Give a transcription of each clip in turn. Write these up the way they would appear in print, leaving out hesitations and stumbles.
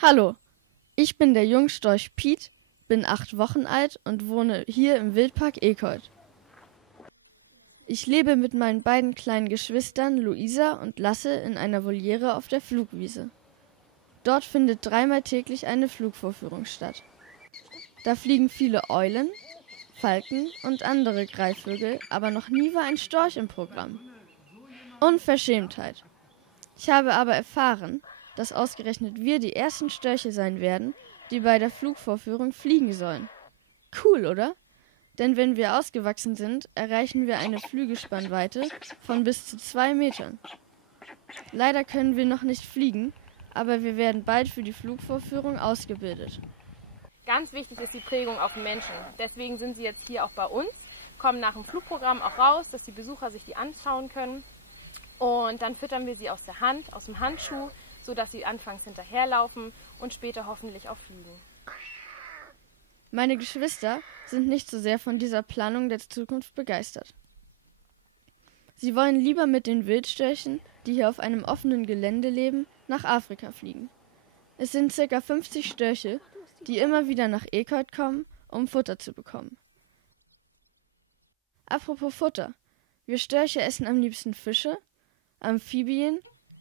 Hallo, ich bin der Jungstorch Piet, bin 8 Wochen alt und wohne hier im Wildpark Ekold. Ich lebe mit meinen beiden kleinen Geschwistern Luisa und Lasse in einer Voliere auf der Flugwiese. Dort findet 3-mal täglich eine Flugvorführung statt. Da fliegen viele Eulen, Falken und andere Greifvögel, aber noch nie war ein Storch im Programm. Unverschämtheit. Ich habe aber erfahren, dass ausgerechnet wir die ersten Störche sein werden, die bei der Flugvorführung fliegen sollen. Cool, oder? Denn wenn wir ausgewachsen sind, erreichen wir eine Flügelspannweite von bis zu 2 Metern. Leider können wir noch nicht fliegen, aber wir werden bald für die Flugvorführung ausgebildet. Ganz wichtig ist die Prägung auf den Menschen. Deswegen sind sie jetzt hier auch bei uns, kommen nach dem Flugprogramm auch raus, dass die Besucher sich die anschauen können. Und dann füttern wir sie aus der Hand, aus dem Handschuh, sodass sie anfangs hinterherlaufen und später hoffentlich auch fliegen. Meine Geschwister sind nicht so sehr von dieser Planung der Zukunft begeistert. Sie wollen lieber mit den Wildstörchen, die hier auf einem offenen Gelände leben, nach Afrika fliegen. Es sind ca. 50 Störche, die immer wieder nach Ekold kommen, um Futter zu bekommen. Apropos Futter. Wir Störche essen am liebsten Fische, Amphibien,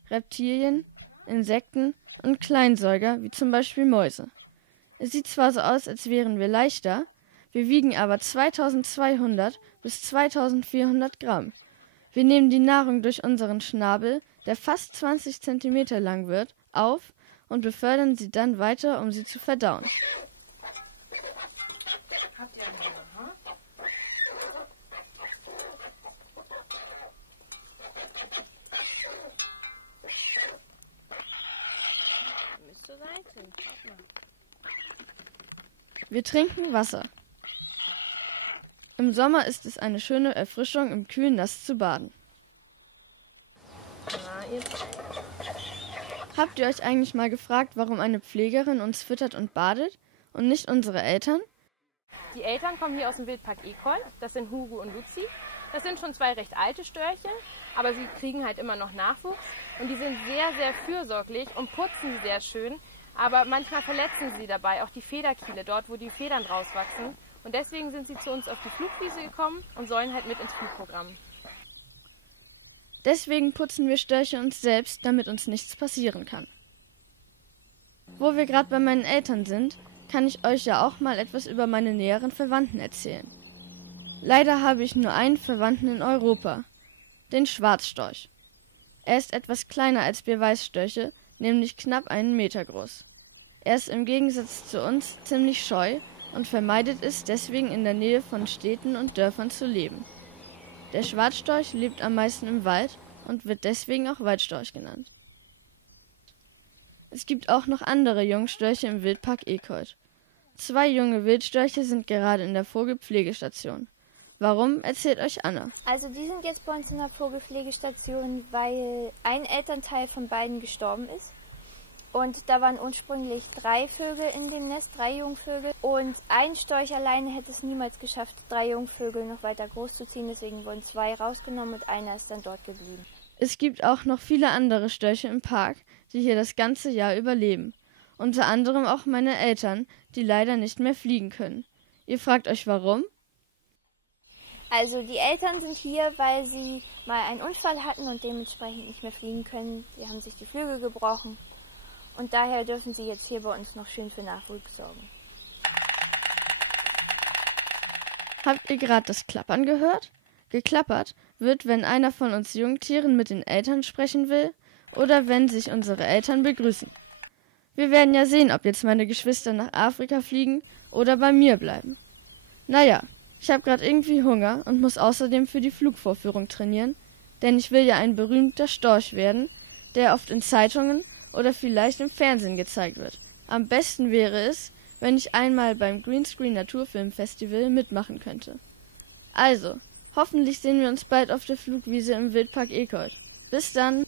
Reptilien, Insekten und Kleinsäuger, wie zum Beispiel Mäuse. Es sieht zwar so aus, als wären wir leichter, wir wiegen aber 2200 bis 2400 Gramm. Wir nehmen die Nahrung durch unseren Schnabel, der fast 20 Zentimeter lang wird, auf und befördern sie dann weiter, um sie zu verdauen. Wir trinken Wasser. Im Sommer ist es eine schöne Erfrischung, im kühlen Nass zu baden. Habt ihr euch eigentlich mal gefragt, warum eine Pflegerin uns füttert und badet und nicht unsere Eltern? Die Eltern kommen hier aus dem Wildpark Ekold, das sind Hugo und Luzi. Das sind schon 2 recht alte Störche, aber sie kriegen halt immer noch Nachwuchs. Und die sind sehr, sehr fürsorglich und putzen sehr schön. Aber manchmal verletzen sie dabei auch die Federkiele, dort wo die Federn rauswachsen. Und deswegen sind sie zu uns auf die Flugwiese gekommen und sollen halt mit ins Flugprogramm. Deswegen putzen wir Störche uns selbst, damit uns nichts passieren kann. Wo wir gerade bei meinen Eltern sind, kann ich euch ja auch mal etwas über meine näheren Verwandten erzählen. Leider habe ich nur einen Verwandten in Europa, den Schwarzstorch. Er ist etwas kleiner als wir Weißstörche, nämlich knapp 1 Meter groß. Er ist im Gegensatz zu uns ziemlich scheu und vermeidet es deswegen in der Nähe von Städten und Dörfern zu leben. Der Schwarzstorch lebt am meisten im Wald und wird deswegen auch Waldstorch genannt. Es gibt auch noch andere Jungstörche im Wildpark Ekold. 2 junge Wildstörche sind gerade in der Vogelpflegestation. Warum, erzählt euch Anna. Also die sind jetzt bei uns in der Vogelpflegestation, weil ein Elternteil von beiden gestorben ist. Und da waren ursprünglich 3 Vögel in dem Nest, 3 Jungvögel. Und ein Storch alleine hätte es niemals geschafft, 3 Jungvögel noch weiter großzuziehen. Deswegen wurden 2 rausgenommen und einer ist dann dort geblieben. Es gibt auch noch viele andere Störche im Park, die hier das ganze Jahr überleben. Unter anderem auch meine Eltern, die leider nicht mehr fliegen können. Ihr fragt euch warum? Also die Eltern sind hier, weil sie mal einen Unfall hatten und dementsprechend nicht mehr fliegen können. Sie haben sich die Flügel gebrochen und daher dürfen sie jetzt hier bei uns noch schön für Nachwuchs sorgen. Habt ihr gerade das Klappern gehört? Geklappert wird, wenn einer von uns Jungtieren mit den Eltern sprechen will oder wenn sich unsere Eltern begrüßen. Wir werden ja sehen, ob jetzt meine Geschwister nach Afrika fliegen oder bei mir bleiben. Naja, ich habe gerade irgendwie Hunger und muss außerdem für die Flugvorführung trainieren, denn ich will ja ein berühmter Storch werden, der oft in Zeitungen oder vielleicht im Fernsehen gezeigt wird. Am besten wäre es, wenn ich einmal beim Greenscreen Naturfilmfestival mitmachen könnte. Also, hoffentlich sehen wir uns bald auf der Flugwiese im Wildpark Ekold. Bis dann!